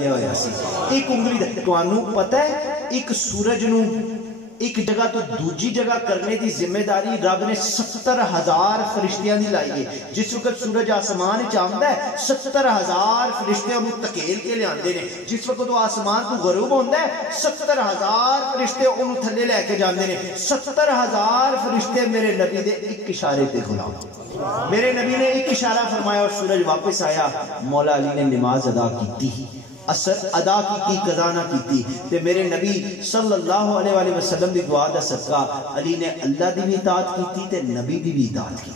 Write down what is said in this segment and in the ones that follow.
ایک انگلی تانوں پتہ ہے ایک سورج نو ایک جگہ تو دوجی جگہ کرنے دی ذمہ داری رب نے 70,000 فرشتیاں دی لائی ہے. جس وقت سورج آسمان چاہتا ہے 70,000 فرشتے انہوں تکیل کے لے آندے نے. جس وقت وہ آسمان کو غروب ہوتا ہے 70,000 فرشتے انہوں تھلے لے کے جاندے نے. 70,000 فرشتے میرے نبی دے ایک اشارے پہ غلام. میرے نبی نے ایک اشارہ فرمایا اور سورج واپس آیا. مولا علی نے نماز ادا کی تھی، اثر ادا کی قضا نہ کی. تے میرے نبی صلی اللہ علیہ وآلہ وسلم دی دعا دا صدقہ علی نے اللہ دی بھی اطاعت کی تے نبی دی بھی اطاعت کی.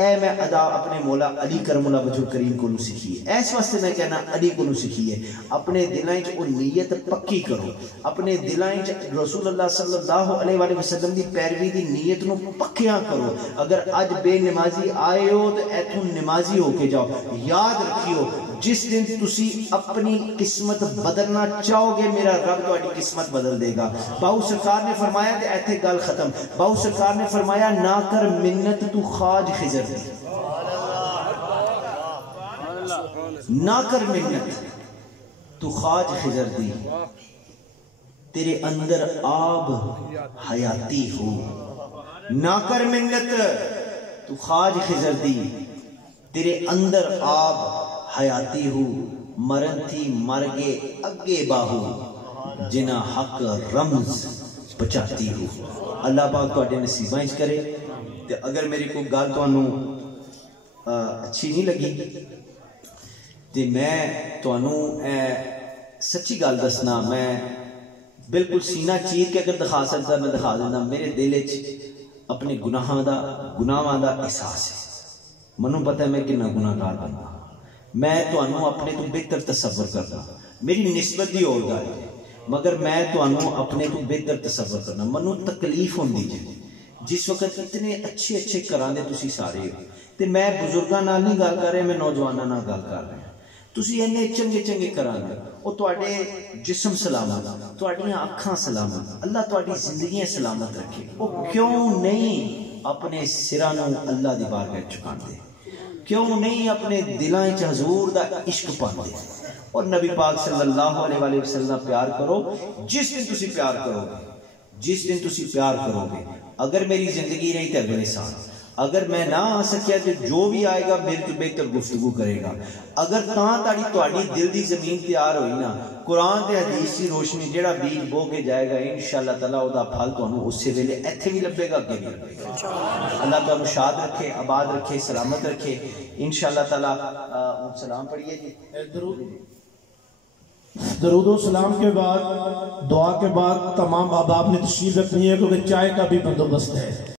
اے میں ادا اپنے مولا علی کرم اللہ وجہ کریم کو سیکھی ہے. اس واسطے میں کہنا علی کو سیکھی ہے. اپنے دلائیں چ وہ نیت پکی کرو. اپنے دلائیں چ رسول اللہ صلی اللہ علیہ وآلہ وسلم دی پیروی دی نیت نو پکیاں کرو. اگر اج بے نمازی آئے ہو تو ایتھوں نمازی ہو کے جاؤ. یاد رکھیو جس دن تسی اپنی قسمت بدلنا چاہو گے میرا رب تہاڈی قسمت بدل دے گا. باؤ سرکار نے فرمایا تے ایتھے گل ختم. باؤ سرکار نے فرمایا نہ کر منت تو خواج خضر دی. نہ کر منت تو خواج خضر دی. تیرے اندر آب حیاتی ہو. نہ کر منت تو خواج خضر دی. تیرے اندر آب حیاتی ہو. مرن تھی مرگے اگے باہو جنا حق رمز بچاتی ہو. اللہ پاک تواڈے نصیباں وچ کرے. تے اگر میری کوئی گل تانوں اچھی نہیں لگی تے میں تانوں سچی گل دسنا. میں بالکل سینہ چیر کے اگر دکھا سکتا میں دکھا دینا. میرے دل وچ اپنے گناہاں دا احساس ہے. منوں پتہ ہے میں کتنا گناہ گار بندا. میں تانوں اپنے تو بہتر تصور کرنا. میری نسبت دی اور گل ہے مگر میں تانوں اپنے تو بہتر تصور کرنا. منوں تکلیف ہوندی جے جس وقت اتنے اچھے اچھے کراندے تسی سارے ہو. تے میں بزرگاں نال نہیں گل کر رہا، میں نوجواناں نال گل کر رہا. تسی اینے چنگے چنگے کراندے او تواڈے جسم سلامت، تواڈیاں اکھاں سلامت، اللہ تواڈی زندگیاں سلامت رکھے. او کیوں نہیں اپنے سراں نوں اللہ دی بارگاہ چکاندے؟ کیوں نہیں اپنے دلاں وچ حضور دا عشق پاندے؟ اور نبی پاک صلی اللہ علیہ وآلہ وسلم پیار کرو. جس دن تسی پیار کرو گے، جس دن تسی پیار کرو گے، اگر میری زندگی رہی تو اگلے سال، اگر میں نہ آ سکیا تو جو بھی آئے گا میرے تو بہتر گفتگو کرے گا. اگر تاڑی دل دی زمین تیار ہوئی نا، قرآن تے حدیث کی روشنی جڑا بیج بو کے جائے گا انشاءاللہ تعالیٰ او دا پھل تانوں اسی ویلے ایتھے بھی لبے گا، اگے بھی لبے گا. اللہ تانوں شاد رکھے، آباد رکھے، سلامت رکھے انشاءاللہ تعالیٰ. سلام پڑھیے جی. درود و سلام کے بعد دعا کے بعد تمام احباب نے تشریف رکھنی ہے کیونکہ چائے کا بھی بندوبست ہے.